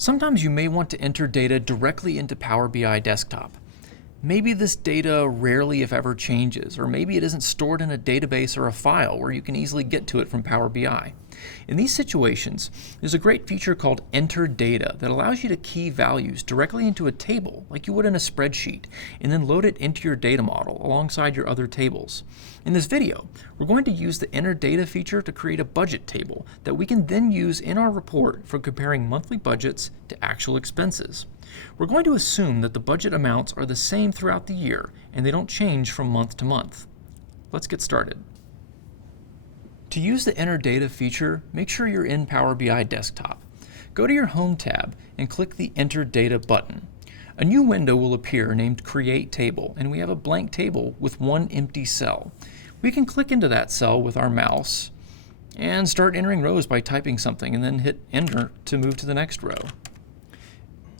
Sometimes you may want to enter data directly into Power BI Desktop. Maybe this data rarely, if ever, changes, or maybe it isn't stored in a database or a file where you can easily get to it from Power BI. In these situations, there's a great feature called Enter Data that allows you to key values directly into a table like you would in a spreadsheet, and then load it into your data model alongside your other tables. In this video, we're going to use the Enter Data feature to create a budget table that we can then use in our report for comparing monthly budgets to actual expenses. We're going to assume that the budget amounts are the same throughout the year and they don't change from month to month. Let's get started. To use the Enter Data feature, make sure you're in Power BI Desktop. Go to your Home tab and click the Enter Data button. A new window will appear named Create Table, and we have a blank table with one empty cell. We can click into that cell with our mouse and start entering rows by typing something and then hit Enter to move to the next row.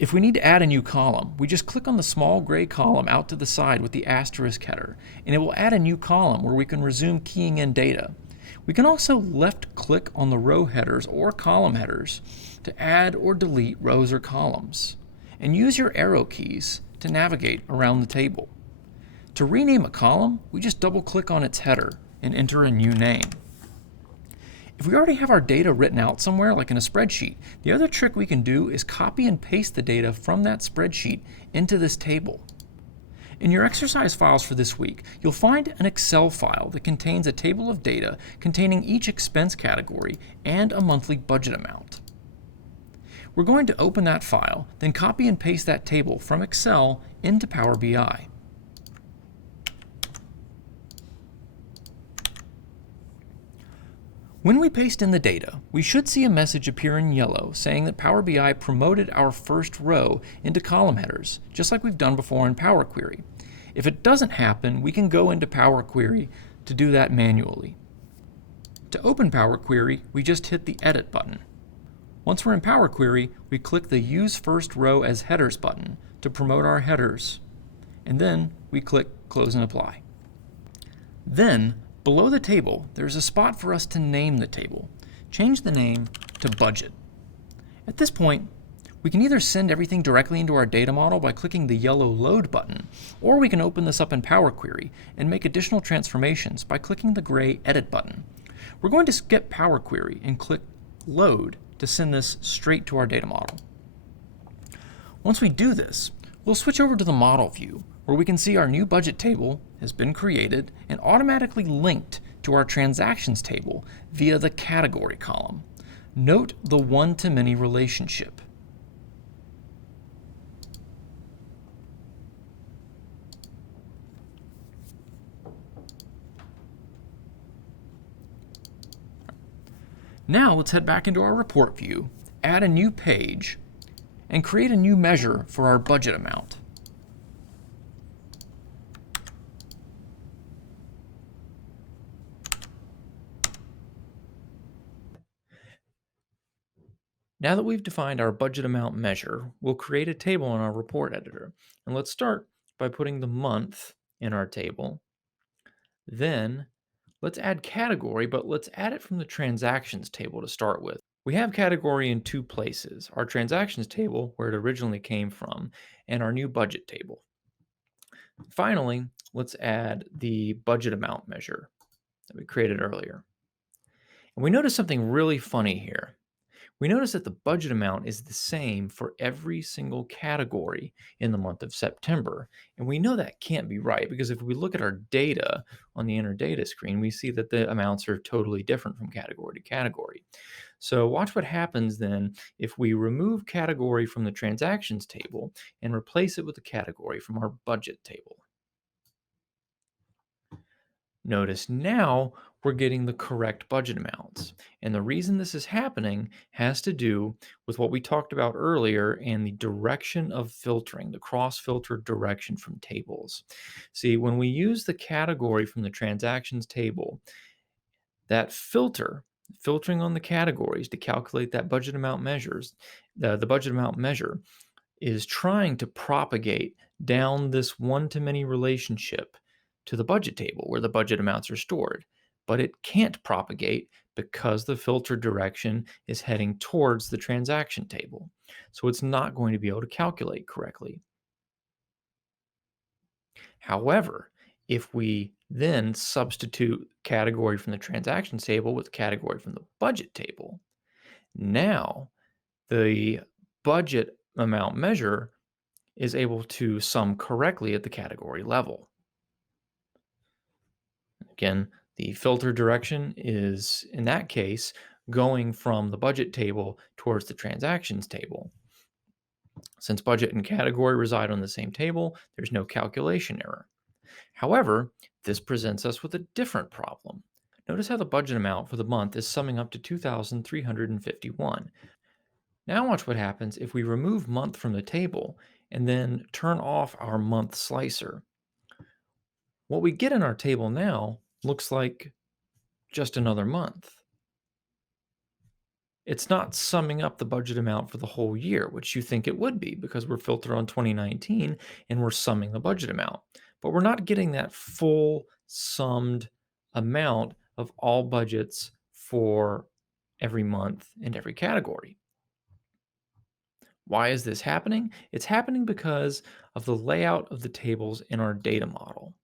If we need to add a new column, we just click on the small gray column out to the side with the asterisk header, and it will add a new column where we can resume keying in data. We can also left click on the row headers or column headers to add or delete rows or columns, and use your arrow keys to navigate around the table. To rename a column, we just double click on its header and enter a new name. If we already have our data written out somewhere, like in a spreadsheet, the other trick we can do is copy and paste the data from that spreadsheet into this table. In your exercise files for this week, you'll find an Excel file that contains a table of data containing each expense category and a monthly budget amount. We're going to open that file, then copy and paste that table from Excel into Power BI. When we paste in the data, we should see a message appear in yellow saying that Power BI promoted our first row into column headers, just like we've done before in Power Query. If it doesn't happen, we can go into Power Query to do that manually. To open Power Query, we just hit the Edit button. Once we're in Power Query, we click the Use First Row as Headers button to promote our headers, and then we click Close and Apply. Then, below the table, there's a spot for us to name the table. Change the name to Budget. At this point, we can either send everything directly into our data model by clicking the yellow Load button, or we can open this up in Power Query and make additional transformations by clicking the gray Edit button. We're going to skip Power Query and click Load to send this straight to our data model. Once we do this, we'll switch over to the Model view, where we can see our new budget table has been created and automatically linked to our transactions table via the category column. Note the one-to-many relationship. Now let's head back into our report view, add a new page, and create a new measure for our budget amount. Now that we've defined our budget amount measure, we'll create a table in our report editor. And let's start by putting the month in our table. Then let's add category, but let's add it from the transactions table to start with. We have category in two places, our transactions table, where it originally came from, and our new budget table. Finally, let's add the budget amount measure that we created earlier. And we notice something really funny here. We notice that the budget amount is the same for every single category in the month of September. And we know that can't be right because if we look at our data on the Enter Data screen, we see that the amounts are totally different from category to category. So watch what happens then if we remove category from the transactions table and replace it with a category from our budget table. Notice now we're getting the correct budget amounts. And the reason this is happening has to do with what we talked about earlier and the direction of filtering, the cross-filter direction from tables. See, when we use the category from the transactions table, that filtering on the categories to calculate that budget amount measures, the budget amount measure is trying to propagate down this one-to-many relationship to the budget table where the budget amounts are stored. But it can't propagate because the filter direction is heading towards the transaction table. So it's not going to be able to calculate correctly. However, if we then substitute category from the transactions table with category from the budget table, now the budget amount measure is able to sum correctly at the category level. Again, the filter direction is, in that case, going from the budget table towards the transactions table. Since budget and category reside on the same table, there's no calculation error. However, this presents us with a different problem. Notice how the budget amount for the month is summing up to 2,351. Now watch what happens if we remove month from the table and then turn off our month slicer. What we get in our table now looks like just another month. It's not summing up the budget amount for the whole year, which you think it would be because we're filtered on 2019 and we're summing the budget amount. But we're not getting that full summed amount of all budgets for every month and every category. Why is this happening? It's happening because of the layout of the tables in our data model.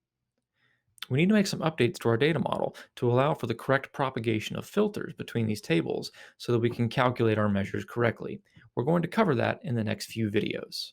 We need to make some updates to our data model to allow for the correct propagation of filters between these tables so that we can calculate our measures correctly. We're going to cover that in the next few videos.